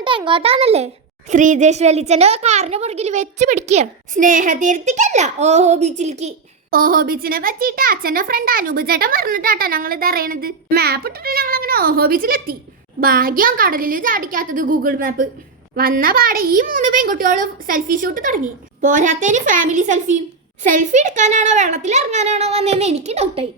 എന്നിട്ട് എങ്ങോട്ടാന്നല്ലേ? ശ്രീജേഷ് വെളിച്ചന്റെ കാറിന്റെ പുറകിൽ വെച്ച് പിടിക്കുക. സ്നേഹതീർത്ഥിക്കല്ല, ഓഹോ ബീച്ചിലേക്ക്. ഓഹോ ബീച്ചിനെ പറ്റിയിട്ട് അച്ഛന്റെ ഫ്രണ്ട് അനൂപ് ചേട്ടൻ പറഞ്ഞിട്ടാട്ടോ ഞങ്ങൾ ഇത് അറിയണത്. മാപ്പ് ഇട്ടിട്ട് ഞങ്ങൾ അങ്ങനെ ഓഹോ ബീച്ചിലെത്തി. ഭാഗ്യം കടലിൽ ചാടിക്കാത്തത് ഗൂഗിൾ മാപ്പ്. വന്ന പാടെ ഈ 3 പെൺകുട്ടികളും സെൽഫി ഷൂട്ട് തുടങ്ങി. പോരാത്തതിന് ഫാമിലി സെൽഫി എടുക്കാനാണോ വെള്ളത്തിൽ ഇറങ്ങാനാണോ വന്നതെന്ന് എനിക്ക് ഡൗട്ടായി.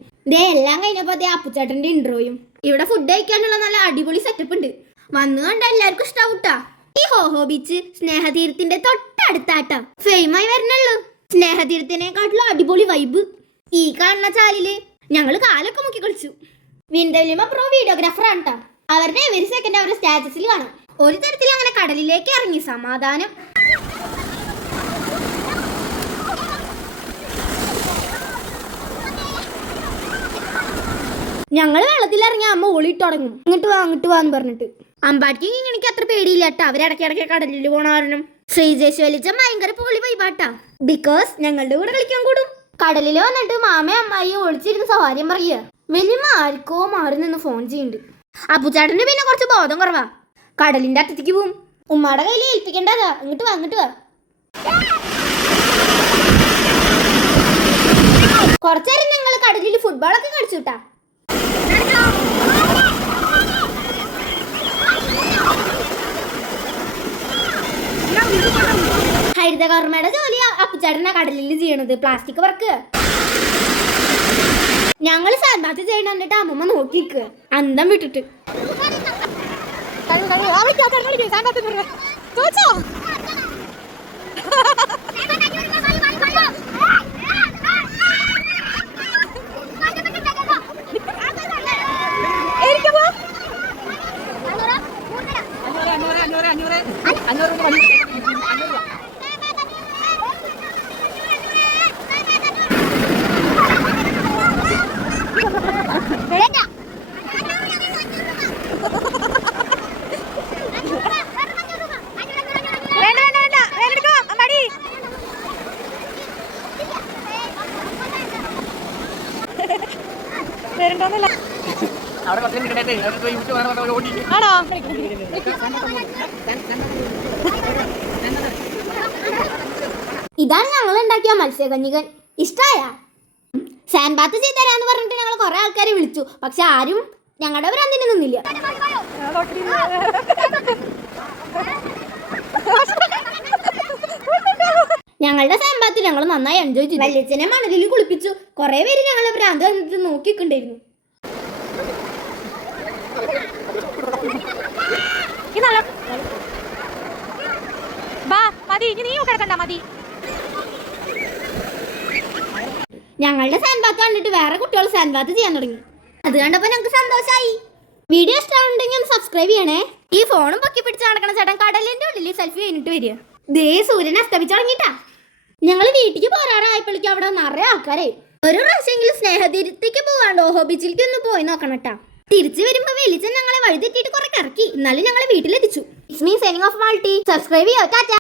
എല്ലാം കഴിഞ്ഞപ്പോ അപ്പുച്ചേട്ടന്റെ ഇൻട്രോയും. ഇവിടെ ഫുഡ് കഴിക്കാനുള്ള നല്ല അടിപൊളി സെറ്റപ്പ് ഉണ്ട്. വന്നു കണ്ട എല്ലാവർക്കും ഇഷ്ടാവൂട്ടാ. ഈ ഹോഹോ ബീച്ച് സ്നേഹതീരത്തിന്റെ തൊട്ടടുത്താട്ടോ. ഫെയിമായി വരണുള്ളൂ. സ്നേഹതീരത്തിനെക്കാട്ടിലും അടിപൊളി വൈബ്. ഈ കാണുന്ന ചാലില് ഞങ്ങള് കാലൊക്കെ മുക്കി കളിച്ചു. വിൻഡലിമ പ്രോ വീഡിയോഗ്രാഫർ ആണ് കേട്ടോ. അവരുടെ എവരി സെക്കൻഡ് അവരുടെ സ്റ്റാറ്റസിൽ കാണാം. ഒരു തരത്തിൽ അങ്ങനെ കടലിലേക്ക് ഇറങ്ങി സമാധാനം. ഞങ്ങൾ വെള്ളത്തിലിറങ്ങി അമ്മ ഓളിട്ട് തുടങ്ങും. ഇങ്ങോട്ട് വാന്ന് പറഞ്ഞിട്ട്. അമ്പാടിക്ക് എനിക്ക് അത്ര പേടിയില്ല കേട്ടോ. അവരിടയ്ക്കിടയ്ക്ക് കടലിൽ പോണ കാരണം. ശ്രീജേഷ് വലിച്ചൻ ഭയങ്കര പൊളി വൈബാട്ടാ. ബിക്കോസ് ഞങ്ങളുടെ കൂടെ കളിക്കാൻ കൂടും. കടലിൽ വന്നിട്ട് മാമയും അമ്മായി ഒളിച്ചിരുന്ന് സൗകര്യം പറയുക. വലിയ ആർക്കോ മാറി നിന്ന് ഫോൺ ചെയ്യുന്നുണ്ട്. അപ്പുചേട്ടന് പിന്നെ കുറച്ച് ബോധം കുറവാ. കടലിന്റെ അറ്റത്തേക്ക് പോവും. ഉമ്മയുടെ കയ്യിൽ ഏൽപ്പിക്കേണ്ടതാ. ഇങ്ങോട്ട് വാ. കുറച്ചേരം ഞങ്ങൾ കടലിൽ ഫുട്ബോളൊക്കെ കളിച്ചു കിട്ടാ. ഹരിതകർമ്മയുടെ ജോലി അപ്പുചേട്ടനാ കടലിൽ ചെയ്യണത്. Plastic work. ഞങ്ങൾ സാൻബാത്ത് ചെയ്യണ കണ്ടിട്ട് അമ്മമ്മ നോക്കിക്കുക അന്തം വിട്ടിട്ട്. ഇതാണ് ഞങ്ങൾ ഉണ്ടാക്കിയ മത്സ്യകന്യകൻ. ഇഷ്ടായ? സാൻഡ് ബാത്ത് ചെയ്ത് തരാന്ന് പറഞ്ഞിട്ട് ഞങ്ങൾ കുറെ ആൾക്കാരെ വിളിച്ചു. പക്ഷെ ആരും ഞങ്ങളുടെ ഭ്രാന്തിന് നിന്നില്ല. ഞങ്ങളുടെ സാൻഡ് ബാത്ത് ഞങ്ങൾ നന്നായി എൻജോയ് ചെയ്തു. വല്യച്ഛനെ മണലിൽ കുളിപ്പിച്ചു. കുറെ പേര് ഞങ്ങളെ ഭ്രാന്ത് വന്നിട്ട് നോക്കിയിട്ടുണ്ടായിരുന്നു. ഞങ്ങളുടെ സാൻഡ് ബാത്ത് കണ്ടിട്ട് വേറെ കുട്ടികൾ സാൻഡ് ബാത്ത് ചെയ്യാൻ തുടങ്ങി. അത് കണ്ടപ്പോ ഞങ്ങൾക്ക് സന്തോഷമായി. വീഡിയോ ഇഷ്ടമാണെന്നുണ്ടെങ്കിൽ ഒന്ന് സബ്സ്ക്രൈബ് ചെയ്യണേ. ഈ ഫോണും പൊക്കി പിടിച്ച് നടക്കണ ചേട്ടൻ കടലിന്റെ ഉള്ളിൽ സെൽഫി കഴിഞ്ഞിട്ട് വരിക. സൂര്യൻ അസ്തമിച്ചു തുടങ്ങിട്ടാ. ഞങ്ങൾ വീട്ടിലേക്ക് പോരാറായപ്പോഴേക്കും അവിടെ നിറയെ ആൾക്കാരായി. ഒരു പ്രാവശ്യമെങ്കിലും സ്നേഹതീരത്തേക്ക് പോകാണ്ട് ഓഹോ ബീച്ചിലേക്ക് ഒന്ന് പോയി നോക്കണം കേട്ടാ. തിരിച്ചു വരുമ്പോ വെളിച്ചൻ ഞങ്ങളെ വഴിതെറ്റിയിട്ട് കുറെ കറക്കി. എന്നാലും ഞങ്ങളെ വീട്ടിലെത്തിച്ചു. It's me signing off Malti. Subscribe ചെയ്യോ. ടാറ്റാ.